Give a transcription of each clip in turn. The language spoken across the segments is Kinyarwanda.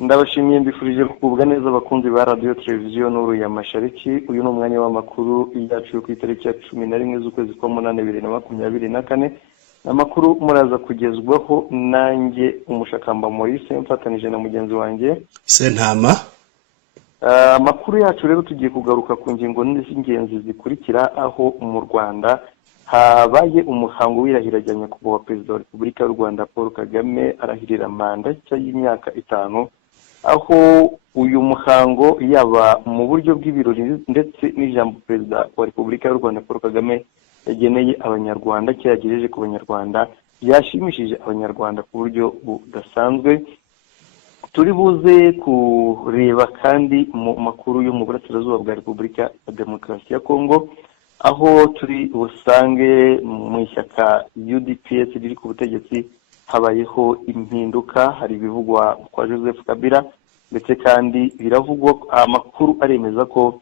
Ndabashimiye mbifurije kugubwa neza abakunzi ba radio televiziyo Nuru ya Mashariki. Uyu ni umwanya w'amakuru yacu ku itariki ya 11 z'ukwezi kwa 8 2024. Amakuru muraza kugezwaho nanjye umushakamba Maurice mfatanije na mugenzi wanjye Sentama. Amakuru yacu rero tugiye kugaruka ku ngingo n'ingenzi zikurikira, aho mu Rwanda habaye umuhango w'irahirajyanye ku Perezida wa Repubulika y'u Rwanda Paul Kagame arahirira manda y'imyaka 5, aho uyu muhango yaba mu buryo bw'ibirori ndetse n'ijambo Perezida wa Repubulika y'u Rwanda Paul Kagame yageneye abanyarwanda cyagejeje ku banyarwanda byashimishije abanyarwanda ku buryo budasanzwe. Turi buze kureba kandi mu makuru yo mu burasirazuba bwa Repubulika ya Demokarasi ya Kongo, aho turi busange mu ishyaka UDPS riri ku butegetsi habayeho impinduka. Hari bivugwa kwa Joseph Kabila ndetse kandi biravugwa amakuru aremeza ko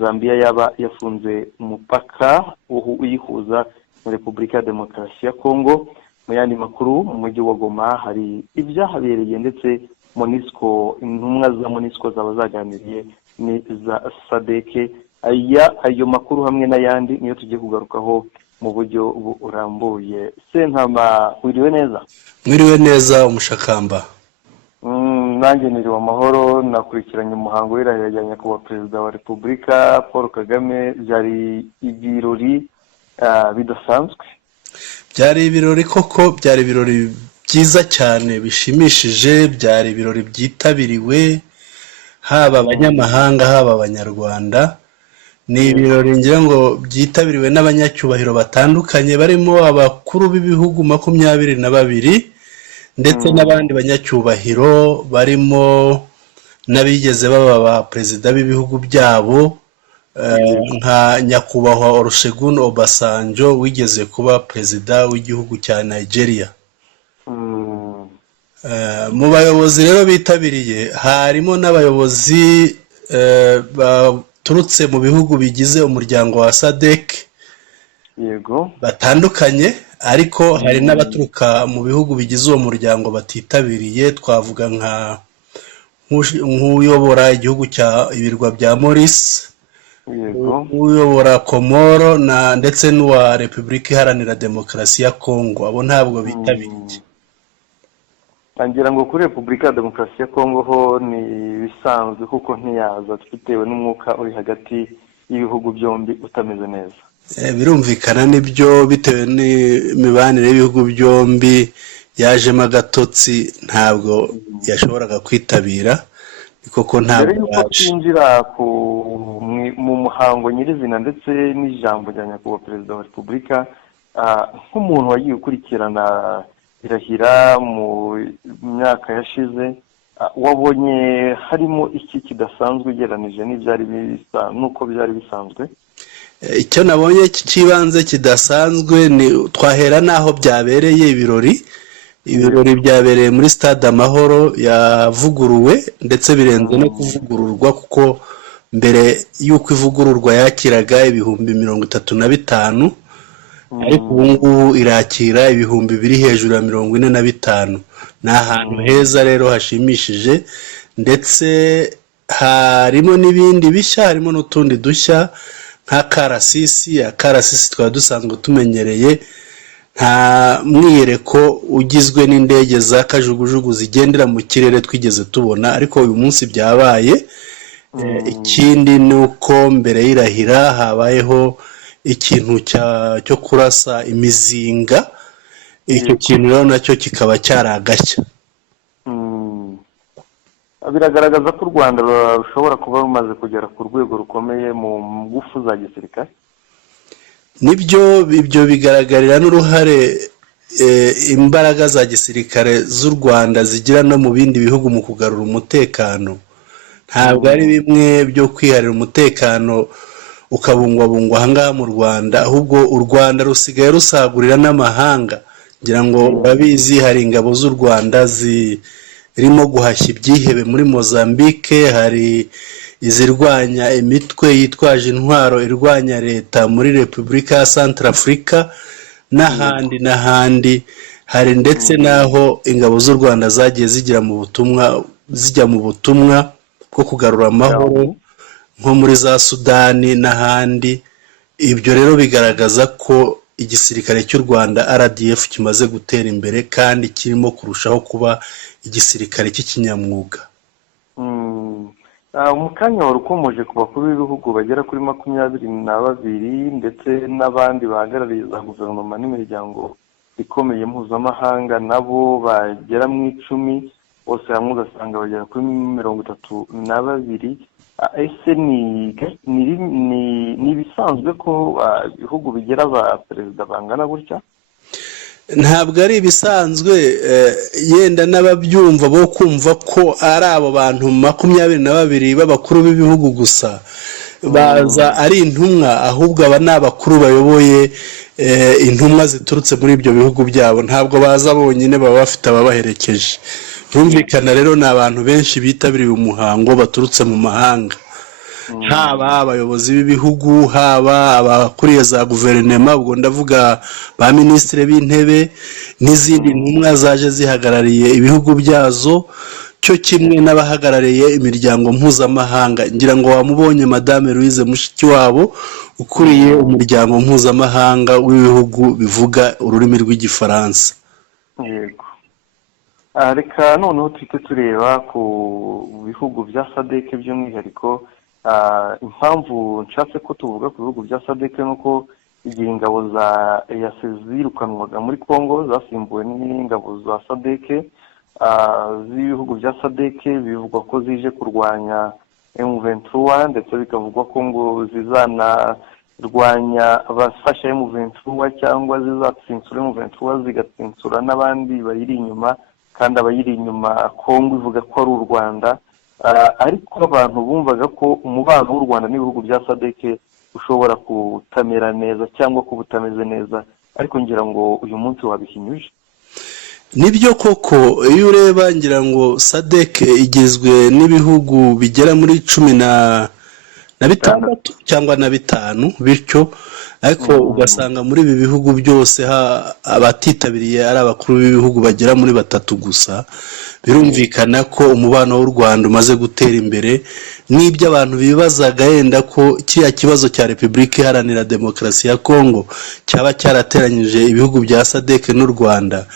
Zambia yaba yafunze umupaka uyihuza na Repubulika ya Demokarasi ya Kongo. Mu yandi makuru, mu mujyi wa Goma hari ibyahabereye ndetse MONUSCO, intumwa za MONUSCO zaba zaganiriye ni za SADC. Ayo makuru hamwe n'ayandi niyo tugiye kugarukaho mu buryo burambuye. Sentama, wiriwe neza? Mwiriwe neza umushakamba. Nanjye niriwe amahoro, nakurikiranye umuhango w'irahirajyanye ku Perezida wa Repubulika Paul Kagame. Byari ibirori bidasanzwe. Byari ibirori koko, byari ibirori byiza cyane bishimishije, byari ibirori byitabiriwe haba abanyamahanga haba abanyarwanda. Ni ibirori ngira ngo byitabiriwe n'abanyacyubahiro batandukanye barimo abakuru b'ibihugu 22 ndetse n'abandi banyacyubahiro barimo n'abigeze baba ba perezida b'ibihugu byabo, nka nyakubahwa Olusegun Obasanjo wigeze kuba perezida w'igihugu cya Nigeria. Mu bayobozi rero bitabiriye harimo n'abayobozi baturutse mu bihugu bigize umuryango wa SADC batandukanye, ariko hari n'abaturuka mu bihugu bigize uwo muryango batitabiriye. Twavuga nk'uyobora igihugu cya ibirwa bya Maurice, uyobora Komoro ndetse n'uwa Repubulika Iharanira Demokarasi ya Kongo. Abo ntabwo bitabiriye. Tangira ngo kuri Repubulika ya Demokarasi ya Kongo ho ni bisanzwe kuko ntiyaza bitewe n'umwuka uri hagati y'ibihugu byombi utameze neza. Birumvikana nibyo, bitewe n'imibanire y'ibihugu byombi yajemo agatotsi, ntabwo yashoboraga kwitabira. Koko ntabwo kwinjira mu muhango nyirizina ndetse n'ijambo rya nyakubahwa Perezida wa Repubulika, nk'umuntu wagiye ukurikirana irahira mu myaka yashize, wabonye harimo iki kidasanzwe ugereranije n'uko byari bisanzwe? Icyo nabonye kibanze kidasanzwe ni twahera naho byabereye ibirori. Ibirori byabereye muri Stade Amahoro yavuguruwe ndetse birenze no kuvugururwa, kuko mbere y'uko ivugururwa yakiraga ibihumbi 35, ariko ubu ngubu irakira ibihumbi biri hejuru ya 45. Ni ahantu heza rero hashimishije, ndetse harimo n'ibindi bishya, harimo n'utundi dushya nka karasisi twaba dusanzwe tumenyereye, nta mwiyereko ugizwe n'indege za kajugujugu zigendera mu kirere twigeze tubona, ariko uyu munsi byabaye. Ikindi ni uko mbere y'irahira habayeho ikintu cyo kurasa imizinga. Icyo kintu rero nacyo kikaba cyaragashya. Biragaragaza ko u Rwanda rushobora kuba rumaze kugera ku rwego rukomeye mu ngufu za gisirikare. Nibyo, ibyo bigaragarira n'uruhare imbaraga za gisirikare z'u Rwanda zigira no mu bindi bihugu mu kugarura umutekano. Ntabwo ari bimwe byo kwiharira umutekano ukabungwabungwa ahangaha mu Rwanda, ahubwo u Rwanda rusigaye rusagurira n'amahanga. Ngira ngo babizi hari ingabo z'u Rwanda zirimo guhashya ibyihebe muri Mozambique, hari izirwanya imitwe yitwaje intwaro irwanya leta muri Repubulika ya Centrafrica n'ahandi. Hari ndetse naho ingabo z'u Rwanda zagiye zigira mu butumwa zijya mu butumwa bwo kugarura amahoro nko muri za Sudani n'ahandi. Ibyo rero bigaragaza ko igisirikare cy'u Rwanda RDF kimaze gutera imbere kandi kirimo kurushaho kuba igisirikare cy'ikinyamwuga. Mu kanya wari ukomeje ku bakuru b'ibihugu bagera kuri 22 ndetse n'abandi bahagarariye za guverinoma n'imiryango ikomeye mpuzamahanga nabo bagera mu 10, bose hamwe ugasanga bagera kuri 32. Ese ni bisanzwe ko ibihugu bigira ba perezida bangana gutya? Ntabwo ari ibisanzwe, yenda n'ababyumva bo kumva ko ari abo bantu 22 b'abakuru b'ibihugu gusa baza ari intumwa, ahubwo aba ni abakuru bayoboye intumwa ziturutse muri ibyo bihugu byabo, ntabwo baza bonyine, baba bafite ababaherekeje. Byumvikana rero ni abantu benshi bitabiriye umuhango baturutse mu mahanga, haba abayobozi b'ibihugu, haba abakuriye za guverinoma, ubwo ndavuga ba minisitiri b'intebe n'izindi ntumwa zaje zihagarariye ibihugu byazo, cyo kimwe n'abahagarariye imiryango mpuzamahanga. Ngira ngo wamubonye Madame Louise Mushikiwabo ukuriye umuryango mpuzamahanga w'ibihugu bivuga ururimi rw'igifaransa. Yego. Reka noneho twite tureba ku bihugu bya SADC by'umwihariko. Impamvu nshatse ko tuvuga ku bihugu bya SADC nuko igihe ingabo za EAC zirukanwaga muri Congo zasimbuwe n'ingabo za SADC, z'ibihugu bya SADC bivugwa ko zije kurwanya M23 ndetse bikavugwa ko ngo zizanarwanya abafasha M23 cyangwa zizatsinsura M23 zigatsinsura n'abandi bayiri inyuma, kandi abayiri inyuma Congo ivuga ko ari u Rwanda. Ariko abantu bumvaga ko umubano w'u Rwanda n'ibihugu bya SADC ushobora kutamera neza cyangwa kuba utameze neza, ariko ngira ngo uyu munsi wabihinyuje. Nibyo koko, iyo ureba ngira ngo SADC igizwe n'ibihugu bigera muri 16 cyangwa na 5 bityo, ariko ugasanga muri ibi bihugu byose abatitabiriye ari abakuru b'ibihugu bagera muri 3 gusa. Birumvikana ko umubano w'u Rwanda umaze gutera imbere, n'ibyo abantu bibazaga yenda ko kiriya kibazo cya Repubulika Iharanira Demokarasi ya Congo cyaba cyarateranyije ibihugu bya SADC n'u Rwanda,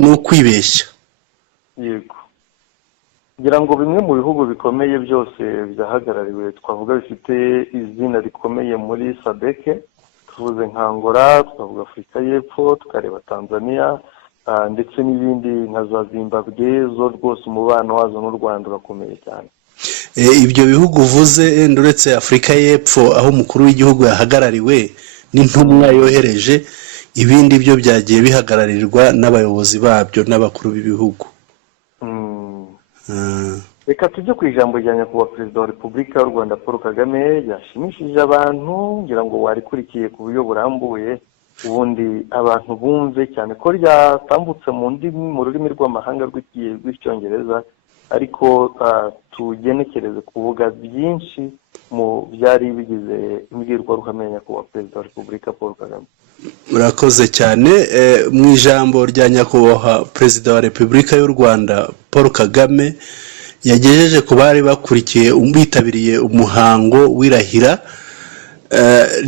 ni ukwibeshya. Yego. Ngira ngo bimwe mu bihugu bikomeye byose byahagarariwe twavuga bifite izina rikomeye muri SADC, tuvuze nka Angola, twavuga Afurika y'Epfo, tukareba Tanzania, ndetse n'ibindi nka za Zimbabwe, zo rwose umubano wazo n'u Rwanda urakomeye cyane. Ibyo bihugu uvuze ndetse Afurika y'Epfo aho umukuru w'igihugu yahagarariwe n'intumwa yohereje, ibindi byo byagiye bihagararirwa n'abayobozi babyo n'abakuru b'ibihugu. Reka tujye ku ijambo rya nyakubahwa Perezida wa Repubulika y'u Rwanda Paul Kagame, yashimishije abantu, ngira ngo warikurikiye ku buryo burambuye, ubundi abantu bumve cyane ko ryatambutse mu rurimi rw'amahanga rw'icyongereza, ariko tugenekereze kuvuga byinshi mu byari bigize imbwirwaruhame ya nyakubahwa Perezida wa Repubulika Paul Kagame. Murakoze cyane. Mu ijambo rya nyakubahwa Perezida wa Repubulika y'u Rwanda Paul Kagame yagejeje ku bari bakurikiye bitabiriye umuhango w'irahira,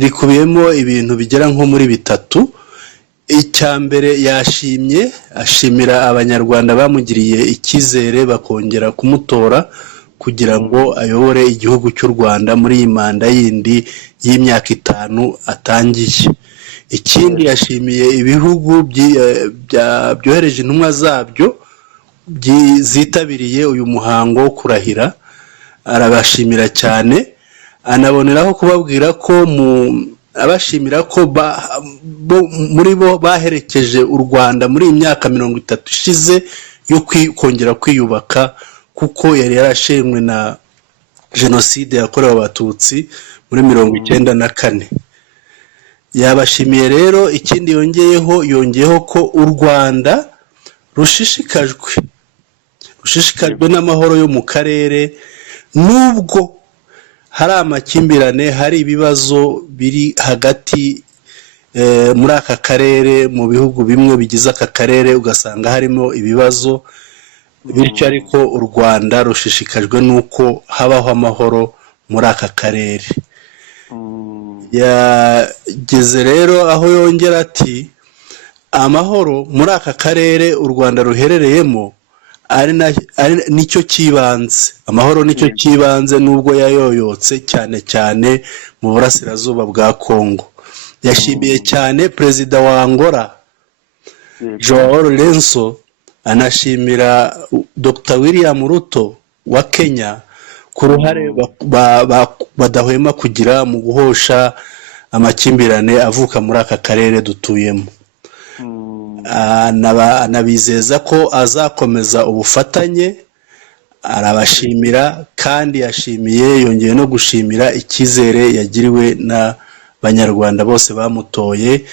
rikubiyemo ibintu bigera nko muri 3. Icya mbere ashimira abanyarwanda bamugiriye icyizere bakongera kumutora kugira ngo ayobore igihugu cy'u Rwanda muri iyi manda yindi y'imyaka 5 atangiye. Ikindi yashimiye ibihugu byohereje intumwa zabyo zitabiriye uyu muhango wo kurahira, arabashimira cyane, anaboneraho kubabwira ko abashimira ko muri bo baherekeje u Rwanda muri iyi myaka 30 ishize yo kongera kwiyubaka, kuko yari yarashenwe na jenoside yakorewe abatutsi muri 1994. Yabashimiye rero. Ikindi yongeyeho ko u Rwanda rushishikajwe n'amahoro yo mu karere, nubwo hari amakimbirane, hari ibibazo biri hagati muri aka karere, mu bihugu bimwe bigize aka karere ugasanga harimo ibibazo. bityo ariko u Rwanda rushishikajwe n'uko habaho amahoro muri aka karere. Yageze rero aho yongera ati amahoro muri aka karere u Rwanda ruherereyemo ari nicyo kibanze, amahoro nicyo kibanze nubwo yayoyotse cyane cyane mu burasirazuba bwa Kongo. Yashimiye cyane perezida wa Angola Joao Lourenço, anashimira Dr. William Ruto wa Kenya ku ruhare badahwema kugira mu guhosha amakimbirane avuka muri aka karere dutuyemo. Anabizeza ko azakomeza ubufatanye, arabashimira kandi yongeye no gushimira icyizere yagiriwe n'abanyarwanda bose bamutoye.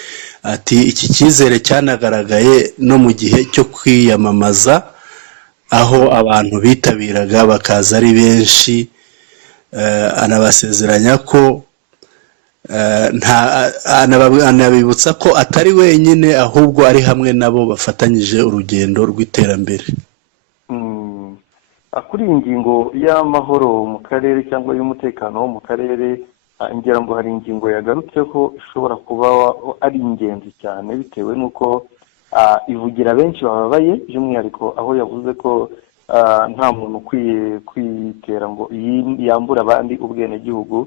Ati iki cyizere cyanagaragaye no mu gihe cyo kwiyamamaza aho abantu bitabiraga bakaza ari benshi. Anabasezeranya ko anabibutsa ko atari wenyine ahubwo ari hamwe nabo bafatanyije urugendo rw'iterambere. Kuri iyi ngingo y'amahoro mu karere cyangwa y'umutekano wo mu karere, ngira ngo hari ingingo yagarutseho ishobora kuba ari ingenzi cyane bitewe n'uko ivugira benshi bababaye, by'umwihariko aho yavuze ko nta muntu ukwiye kwitera ngo yambure abandi ubwenegihugu.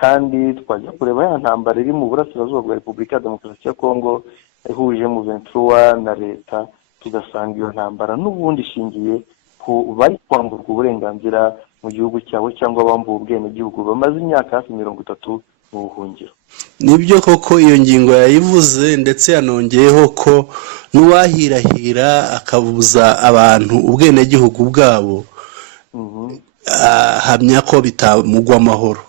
Kandi twajya kureba ya ntambara iri mu burasirazuba bwa Repubulika ya Demokarasi ya Kongo ihuje M23 na leta, tugasanga iyo ntambara n'ubundi ishingiye ku bari kwamburwa uburenganzira mu gihugu cyabo cyangwa bambuwe ubwenegihugu bamaze imyaka hafi 30 mu buhungiro. Nibyo koko iyo ngingo yayivuze, ndetse yanongeyeho ko n'uwahirahira akabuza abantu ubwenegihugu bwabo ahamya ko bitamugwa amahoro.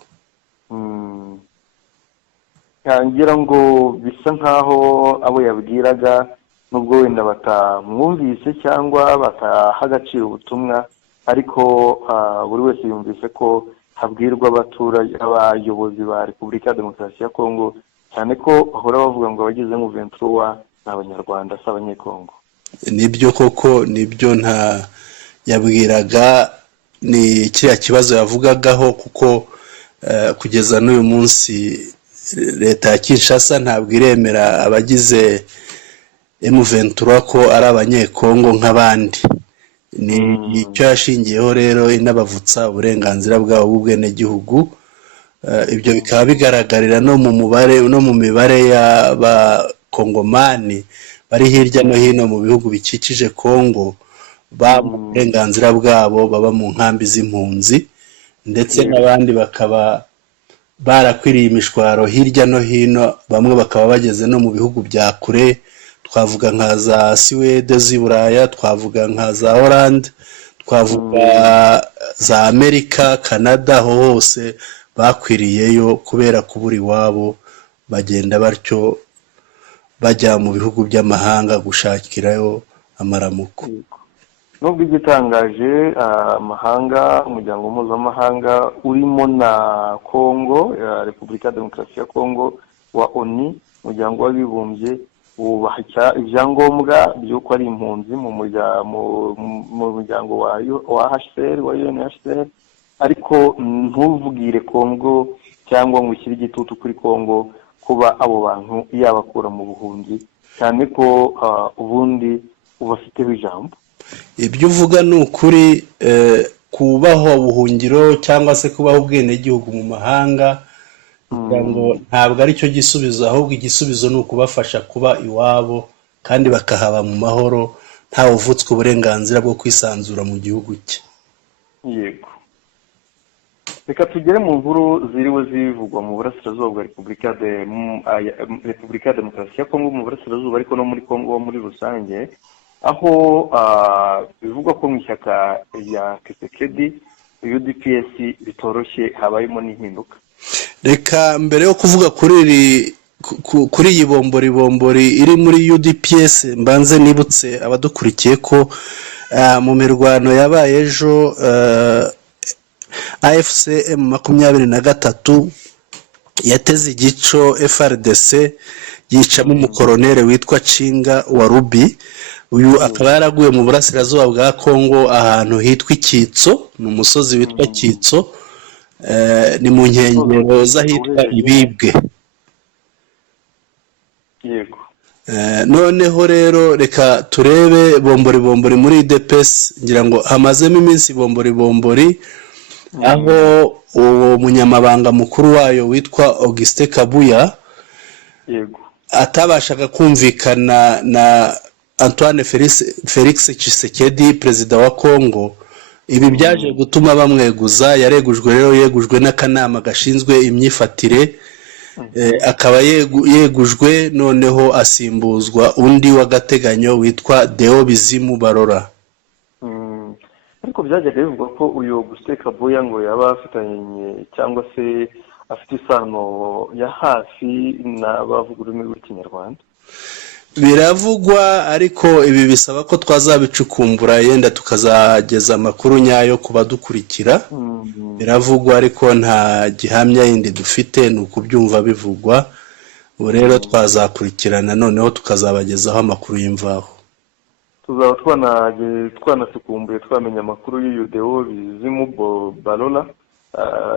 Ngira ngo bisa nkaho abo yabwiraga nubwo wenda batamwumvise cyangwa bataha agaciro ubutumwa, ariko buri wese yumvise ko habwirwa abayobozi ba Repubulika ya Demokarasi ya Kongo, cyane ko bahora bavuga ngo abagize M23 ni abanyarwanda si abanyekongo. Nibyo koko, nibyo nta yabwiraga, ni kiriya kibazo yavugagaho, kuko kugeza n'uyu munsi leta ya Kinshasa ntabwo iremera abagize M23 ko ari abanyekongo nk'abandi. Ni icyo yashingiyeho rero inabavutsa uburenganzira bwabo bw'ubwenegihugu. Ibyo bikaba bigaragarira no mu mubare no mu mibare y'abakongomani bari hirya no hino mu bihugu bikikije Kongo uburenganzira bwabo, baba mu nkambi z'impunzi, ndetse n'abandi bakaba barakwiriye imishwaro hirya no hino. Bamwe bakaba bageze no mu bihugu bya kure, twavuga nka za Suwede z'i Buraya, twavuga nka za Hollande, twavuga za Amerika, Canada. Aho hose bakwiriyeyo kubera kubura iwabo, bagenda batyo bajya mu bihugu by'amahanga gushakirayo amaramuko. Nubwo igitangaje amahanga, umuryango mpuzamahanga urimo na Kongo, Repubulika ya Demokarasi ya Kongo wa ONU, umuryango w'abibumbye wubaha ibyangombwa by'uko ari impunzi mu muryango wa HCR, wa UNHCR, ariko ntuvugire Kongo cyangwa ngo ushyire igitutu kuri Kongo kuba abo bantu yabakura mu buhunzi, cyane ko ubundi ubafiteho ijambo. Ibyo uvuga ni ukuri. Kubaho ubuhungiro cyangwa se kubaho ubwenegihugu mu mahanga, ntabwo ari cyo gisubizo, ahubwo igisubizo ni ukubafasha kuba iwabo kandi bakahaba mu mahoro, ntawe uvutswe uburenganzira bwo kwisanzura mu gihugu cye. Yego, reka tugere mu nkuru ziriwe zivugwa mu burasirazuba bwa Repubulika ya Demokarasi ya Kongo, mu burasirazuba ariko no muri Kongo muri rusange, aho bivugwa ko mu ishyaka rya Tshisekedi UDPS bitoroshye, habayemo n'impinduka. Reka mbere yo kuvuga kuri iyi bombori iri muri UDPS, mbanze nibutse abadukurikiye ko mu mirwano yabaye ejo AFC M23 yateze igico FRDC yicamo umukoronere witwa Cinga wa Rubi, uyu akaba yaraguye mu burasirazuba bwa Kongo ahantu hitwa Icyitso, ni umusozi witwa Cyitso, ni mu nkengero z'ahitwa Ibibwe. yego. Noneho rero reka turebe bombori muri IDPS, ngira ngo hamazemo iminsi bombori aho uwo munyamabanga mukuru wayo witwa Augustin Kabuya yego atabashaga kumvikana na Antoine Felix Tshisekedi, perezida wa Kongo. Ibi byaje gutuma bamweguza, yegujwe n'akanama gashinzwe imyifatire, akaba yegujwe, noneho asimbuzwa undi w'agateganyo witwa Deo Bizimu Barora. ariko byajyaga bivugwa ko uyu Augustin Kabuya ngo yaba afitanye cyangwa se afite isano ya hafi n'abavuga ururimi rw'ikinyarwanda. Biravugwa, ariko ibi bisaba ko twazabicukumbura yenda tukazageza amakuru nyayo ku badukurikira. Biravugwa ariko nta gihamya yindi dufite, ni ukubyumva bivugwa. Ubu rero twazakurikirana noneho tukazabagezaho amakuru y'imvaho. Tuzaba twanasukumbuye twamenya amakuru y'uyu Deo Bizimu Barora,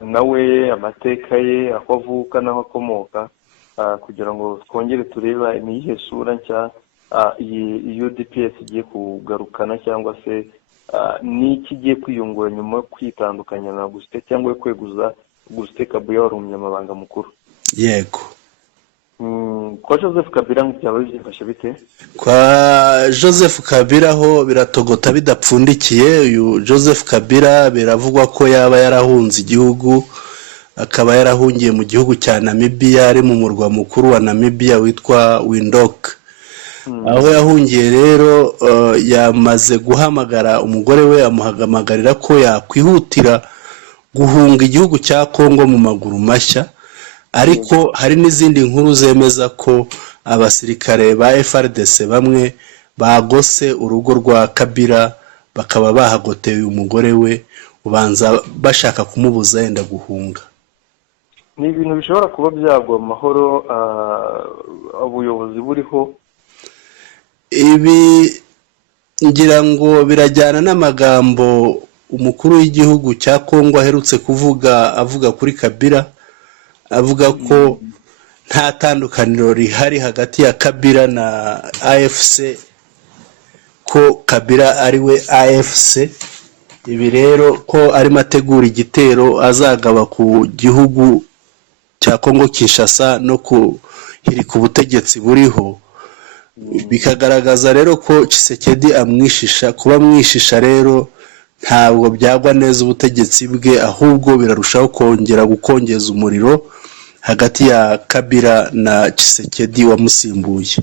nawe amateka ye, aho avuka n'aho akomoka, kugira ngo twongere tureba imiyihe sura nshya iyi UDPS igiye kugarukana, cyangwa se n'iki igiye kwiyungura nyuma yo kwitandukanya na Augustin cyangwa kweguza Augustin Kabuya wari umunyamabanga mukuru. Yego. Kwa Joseph Kabila byaba byifashe bite? Kwa Joseph Kabila ho biratogota bidapfundikiye. Uyu Joseph Kabila biravugwa ko yaba yarahunze igihugu, akaba yarahungiye mu gihugu cya Namibia, ari mu murwa mukuru wa Namibia witwa Windhoek. Aho yahungiye rero yamaze guhamagara umugore we, amuhamagarira ko yakwihutira guhunga igihugu cya Kongo mu maguru mashya. Ariko hari n'izindi nkuru zemeza ko abasirikare ba FARDC bamwe bagose urugo rwa Kabila, bakaba bahagoteye umugore we, ubanza bashaka kumubuza yenda guhunga. Ni ibintu bishobora kuba byagwa amahoro ubuyobozi buriho. Ibi ngira ngo birajyana n'amagambo umukuru w'igihugu cya Kongo aherutse avuga kuri Kabila, avuga ko nta tandukaniro rihari hagati ya Kabila na AFC, ko Kabila ari we AFC. Ibi rero ko arimo ategura igitero azagaba ku gihugu cya Kongo Kinshasa no kuhirika ubutegetsi buriho, bikagaragaza rero ko Tshisekedi amwishisha. Kuba amwishisha rero ntabwo byagwa neza ubutegetsi bwe, ahubwo birarushaho kongera gukongeza umuriro hagati ya Kabila na Tshisekedi wamusimbuye.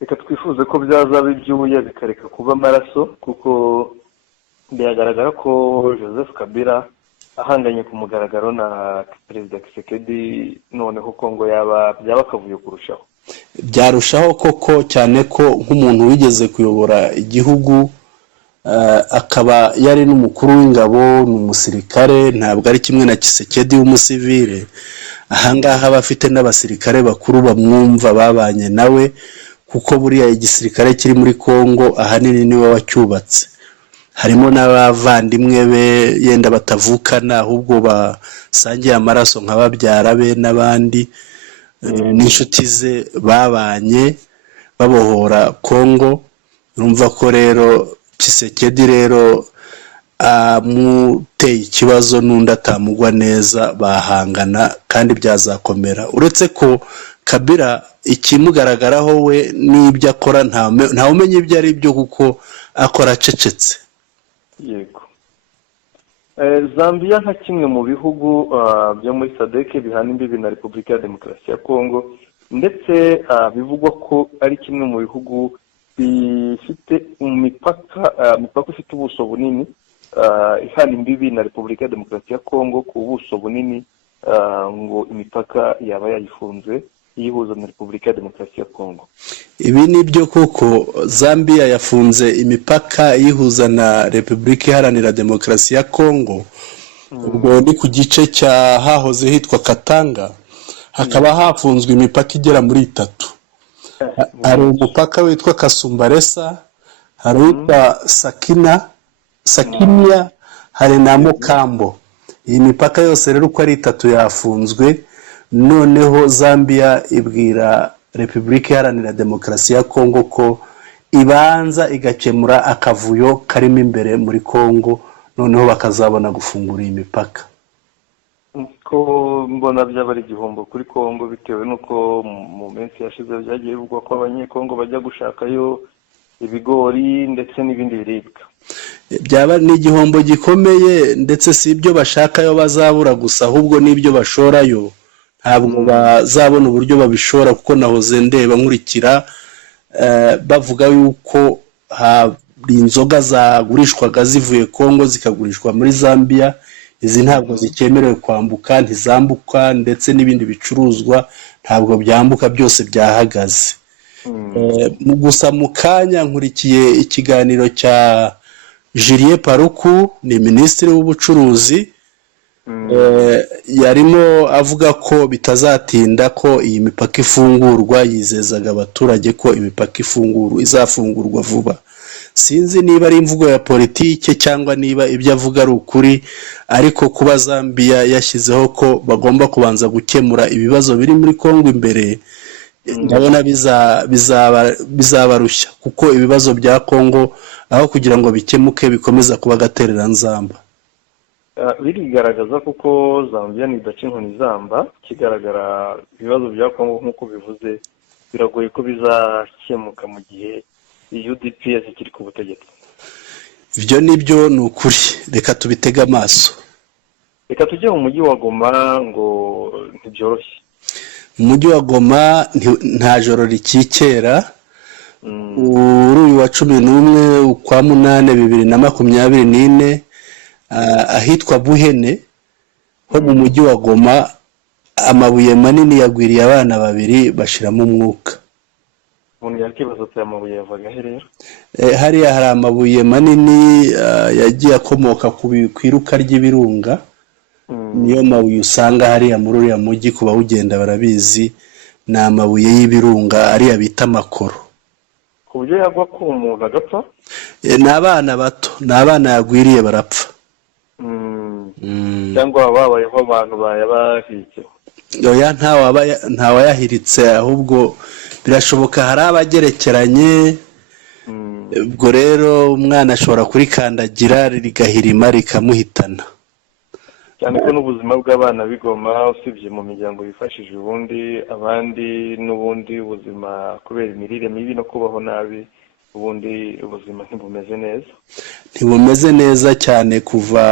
Reka twifuze ko byazaba ibyuya bikareka kuba amaraso, kuko biragaragara ko Joseph Kabila ahanganye ku mugaragaro na perezida Tshisekedi, noneho Kongo byaba akavuyo kurushaho. Byarushaho koko, cyane ko nk'umuntu wigeze kuyobora igihugu, akaba yari n'umukuru w'ingabo, ni umusirikare, ntabwo ari kimwe na Tshisekedi w'umusivile. Ahangaha aba afite n'abasirikare bakuru bamwumva babanye nawe, kuko buriya igisirikare kiri muri Kongo ahanini niwe wacyubatse. Harimo n'abavandimwe be yenda batavukana, ahubwo basangiye amaraso nka babyara be n'abandi, n'inshuti ze babanye babohora Kongo. Urumva ko rero Tshisekedi rero amuteye ikibazo n'undi atamugwa neza, bahangana kandi byazakomera. Uretse ko Kabila ikimugaragaraho we n'ibyo akora ntawe umenya ibyo ari byo, kuko akora acecetse. Yego. Zambia nka kimwe mu bihugu byo muri SADC bihana imbibi na Repubulika ya Demokarasi ya Kongo, ndetse bivugwa ko ari kimwe mu bihugu bifite imipaka ifite ubuso bunini, ihana imbibi na Repubulika ya Demokarasi ya Kongo ku buso bunini, ngo imipaka yaba yayifunze yihuza na Repubulika ya Demokarasi ya Kongo. Ibi ni byo kuko Zambia yafunze imipaka yihuza na Repubulika Iharanira Demokarasi ya Kongo. Ubwo ni ku gice cya hahoze hitwa Katanga, hakaba hafunzwe imipaka igera muri 3. hari umupaka witwa Kasumbalesa, hari uwitwa Sakinia, hari na Mokambo. Iyi mipaka yose rero uko ari 3 yafunzwe. Noneho Zambia ibwira Repubulika Iharanira Demokarasi ya Kongo ko ibanza igakemura akavuyo karimo imbere muri Kongo, noneho bakazabona gufungura iyi mipaka. Ko mbona byaba ari igihombo kuri Kongo bitewe nuko mu minsi yashize byagiye bivugwa ko abanyekongo bajya gushakayo ibigori ndetse n'ibindi biribwa. Byaba ni igihombo gikomeye, ndetse si ibyo bashakayo bazabura gusa, ahubwo n'ibyo bashorayo ntabwo bazabona uburyo babishora, kuko nahoze ndeba nkurikira bavuga yuko hari inzoga zagurishwaga zivuye Kongo zikagurishwa muri Zambia, izi ntabwo zikemerewe kwambuka, ntizambuka, ndetse n'ibindi bicuruzwa ntabwo byambuka, byose byahagaze. Gusa mu kanya nkurikiye ikiganiro cya Julien Paluku, ni minisitiri w'ubucuruzi, yarimo avuga ko bitazatinda ko iyi mipaka ifungurwa. Yizezaga abaturage ko imipaka izafungurwa vuba. Sinzi niba ari imvugo ya politike cyangwa niba ibyo avuga ari ukuri, ariko kuba Zambia yashyizeho ko bagomba kubanza gukemura ibibazo biri muri Kongo imbere, ndabona bizabarushya, kuko ibibazo bya Kongo aho kugira ngo bikemuke bikomeza kuba gaterera nzamba. Birigaragaza kuko Zambia ni dace inkoni zamba, kigaragara ibibazo bya Kongo nk'uko bivuze biragoye ko bizakemuka mu gihe UDPS kiri ku butegetsi. Ibyo nibyo ni ukuri, reka tubitege amaso. Reka tujye mu mujyi wa Goma, ngo ntibyoroshye. Mu mujyi wa Goma nta joro rikikera. Uri uyu wa 11 ukwa 8 2024, ahitwa Buhene ho mu mujyi wa Goma, amabuye manini yagwiriye abana 2 bashiramo umwuka. Umuntu yakibazo cy'amabuye yavaga he rero? Hariya hari amabuye manini yagiye akomoka ku iruka ry'ibirunga. Niyo mabuye usanga hariya muri uriya mujyi, kuba ugenda barabizi, ni amabuye y'ibirunga ariya bita amakoro. Ku buryo yagwa ko umuntu agapfa? Ni abana bato, ni abana yagwiriye barapfa. Cyangwa babayeho abantu bayabahiritse? Oya, nta wayahiritse, ahubwo birashoboka hari abagerekeranye. Ubwo rero umwana ashobora kurikandagira rigahirima rikamuhitana. Cyane ko n'ubuzima bw'abana bigoma, usibye mu miryango bifashije ubundi, abandi n'ubundi ubuzima kubera imirire mibi no kubaho nabi, ubundi ubuzima ntibumeze neza. Ntibumeze neza cyane kuva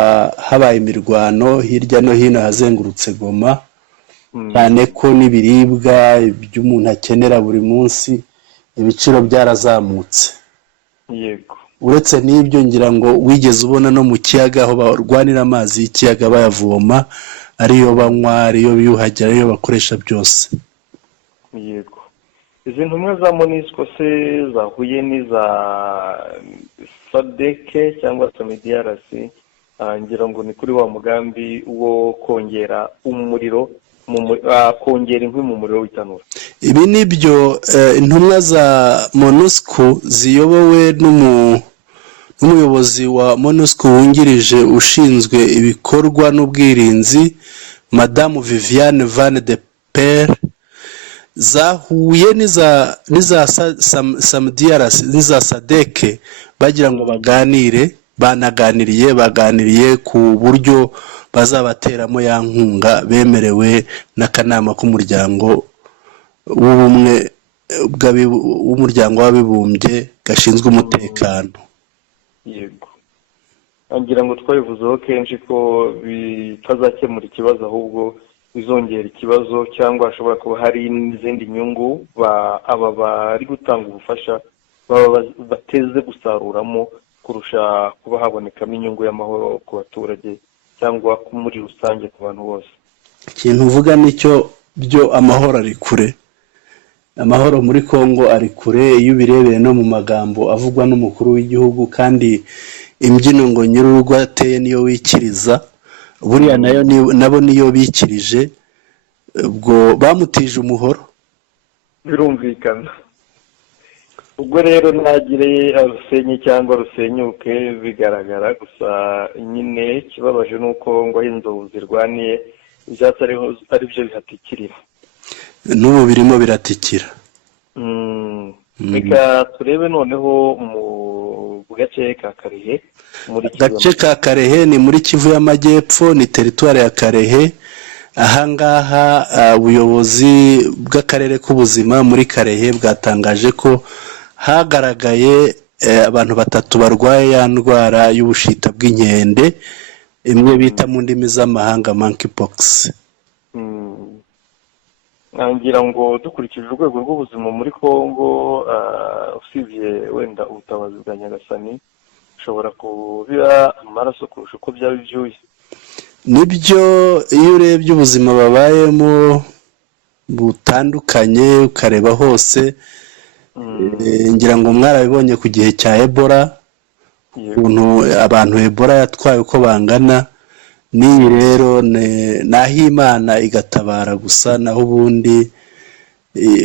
habaye imirwano hirya no hino hazengurutse Goma, cyane ko n'ibiribwa by'umuntu akenera buri munsi ibiciro byarazamutse. Yego. Uretse n'ibyo, ngira ngo wigeze ubona no mu kiyaga aho barwanira amazi y'ikiyaga bayavoma, ariyo banywa, ariyo biyuhagira, ariyo bakoresha byose. Yego. Izi ntumwa za MONUSCO se zahuye n'iza SADC cyangwa SAMIDRC, ngira ngo ni kuri wa mugambi wo kongera umuriro, kongera inkwi mu muriro w'itanura. Ibi nibyo intumwa za MONUSCO ziyobowe n'umuyobozi wa MONUSCO wungirije ushinzwe ibikorwa n'ubwirinzi, Madamu Viviane Van de Per, zahuye n'iza SAMIDRC n'iza SADC bagira ngo baganiriye ku buryo bazabateramo ya nkunga bemerewe n'akanama k'umuryango w'ubumwe w'umuryango w'abibumbye gashinzwe umutekano. Yego. Ngira ngo twabivuzeho kenshi ko bitazakemura ikibazo, ahubwo bizongera ikibazo, cyangwa hashobora kuba hari n'izindi nyungu aba bari gutanga ubufasha baba bateze gusaruramo kurusha kuba habonekamo inyungu y'amahoro ku baturage cyangwa muri rusange ku bantu bose. Ikintu uvuga nicyo, byo amahoro ari kure. Amahoro muri Kongo ari kure, iyo ubirebeye no mu magambo avugwa n'umukuru w'igihugu, kandi imbyino ngo nyir'urugo ateye niyo wikiriza, buriya nayo nabo niyo bikirije, ubwo bamutije umuhoro. Birumvikana. ubwo rero ntagire rusenye cyangwa rusenyuke bigaragara, gusa nyine ikibabaje ni uko ngo aho inzovu zirwaniye ibyatsi ari byo bihatikirira, n'ubu birimo biratikira. reka turebe noneho mu gace ka Karehe. Agace ka Karehe ni muri Kivu y'Amajyepfo, ni teritwari ya Karehe. Ahangaha ubuyobozi bw'akarere k'ubuzima muri Karehe bwatangaje ko hagaragaye abantu 3 barwaye ya ndwara y'ubushita bw'inkende, imwe bita mu ndimi z'amahanga monkeypox. ngira ngo dukurikije urwego rw'ubuzima muri Kongo, usibye wenda ubutabazi bwa Nyagasani, ushobora kubiba amaraso kurusha uko byaba ibyuya. Nibyo, iyo urebye ubuzima babayemo butandukanye ukareba hose, ngira ngo mwarabibonye ku gihe cya Ebola, ukuntu abantu Ebola yatwaye uko bangana. N'iyi rero naho Imana igatabara gusa, naho ubundi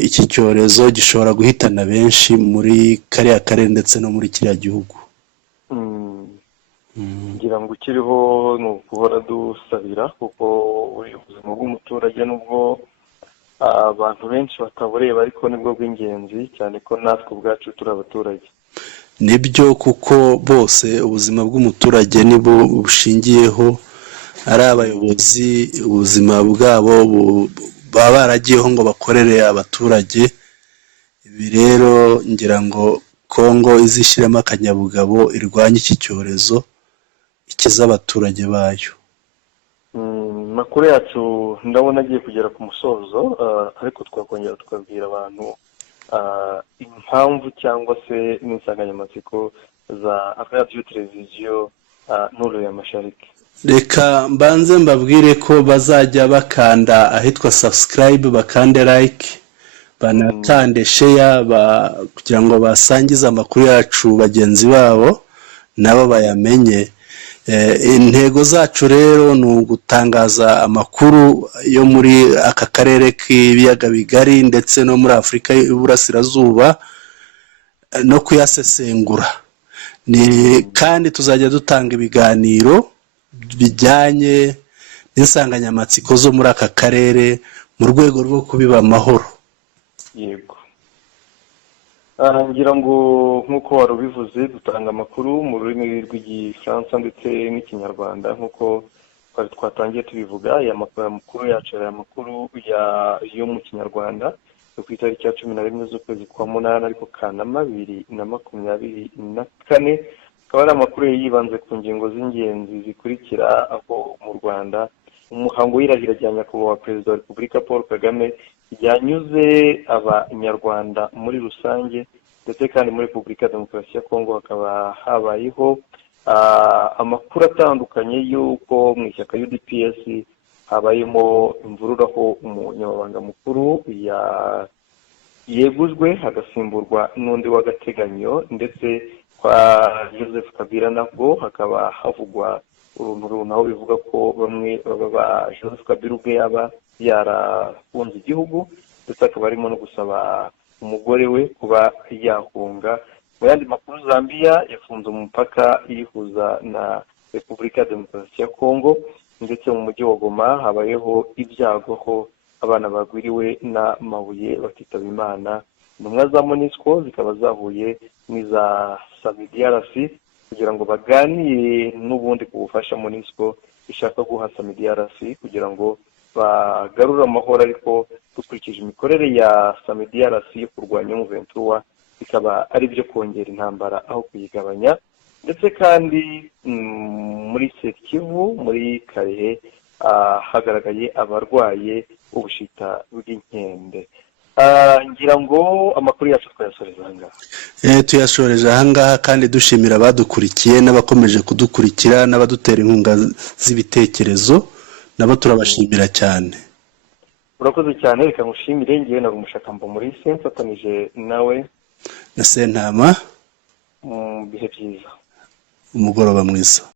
iki cyorezo gishobora guhitana benshi muri kariya karere ndetse no muri kiriya gihugu. ngira ngo ukiriho ni ukuhora dusabira, kuko ubuzima bw'umuturage nubwo abantu benshi batabureba, ariko nibwo bw'ingenzi, cyane ko natwe ubwacu turi abaturage. Nibyo, kuko bose ubuzima bw'umuturage nibo bushingiyeho, ari abayobozi ubuzima bwabo baba baragiyeho ngo bakorere abaturage. Ibi rero ngira ngo Kongo izishyiramo akanyabugabo irwanye iki cyorezo, ikiza abaturage bayo. Makuru yacu ndabona agiye kugera ku musozo, ariko twakongera tukabwira abantu impamvu cyangwa se n'insanganyamatsiko za radiyo televiziyo Nuru ya Mashariki. Reka mbanze mbabwire ko bazajya bakanda ahitwa subscribe, bakande like, banakande share, kugira ngo basangize amakuru yacu bagenzi babo nabo bayamenye. Intego zacu rero ni ugutangaza amakuru yo muri aka karere k'ibiyaga bigari ndetse no muri Afurika y'Uburasirazuba no kuyasesengura. Kandi tuzajya dutanga ibiganiro bijyanye n'insanganyamatsiko zo muri aka karere mu rwego rwo kubiba amahoro. Yego, ngira ngo nk'uko wari ubivuze, dutanga amakuru mu rurimi rw'Igifaransa ndetse n'Ikinyarwanda, nk'uko twari twatangiye tubivuga. Aya makuru yacu, aya makuru yo mu Kinyarwanda yo ku itariki ya 11 z'ukwezi kwa munani, ariko Kanama 2024, akaba ari amakuru yibanze ku ngingo z'ingenzi zikurikira: aho mu Rwanda umuhango w'irahira rya nyakubahwa Perezida wa Repubulika Paul Kagame ryanyuze abanyarwanda muri rusange, ndetse kandi muri Repubulika ya Demokarasi ya Kongo hakaba habayeho amakuru atandukanye y'uko mu ishyaka UDPS habayemo imvururu, aho umunyamabanga mukuru yegujwe hagasimburwa n'undi w'agateganyo, ndetse kwa Joseph Kabila nabwo hakaba havugwa uruntu naho bivuga ko bamwe baba Joseph Kabila ubwe yaba yarafunze igihugu, ndetse akaba arimo no gusaba umugore we kuba yahunga. Mu yandi makuru, Zambia yafunze umupaka iyihuza na Repubulika ya Demokarasi ya Kongo, ndetse mu mujyi wa Goma habayeho ibyago aho abana bagwiriwe n'amabuye bakitaba Imana. Intumwa za MONUSCO zikaba zahuye n'iza SAMIDRC kugira ngo baganire n'ubundi ku bufasha MONUSCO ishaka guha SAMIDRC kugira ngo bagarure amahoro, ariko dukurikije imikorere ya SAMIDRC yo kurwanya M23 bikaba ari byo kongera intambara aho kuyigabanya. Ndetse kandi muri Kivu, muri Karehe, hagaragaye abarwaye ubushita bw'inkende. Ngira ngo amakuru yacu twayasoreza ahangaha. Tuyashoreje ahangaha, kandi dushimira abadukurikiye n'abakomeje kudukurikira n'abadutera inkunga z'ibitekerezo, nabo turabashimira cyane. Urakoze cyane, reka ngushimire. Ngiye na Umushakamba muri mfatanije nawe na Sentama. Bihe byiza, umugoroba mwiza.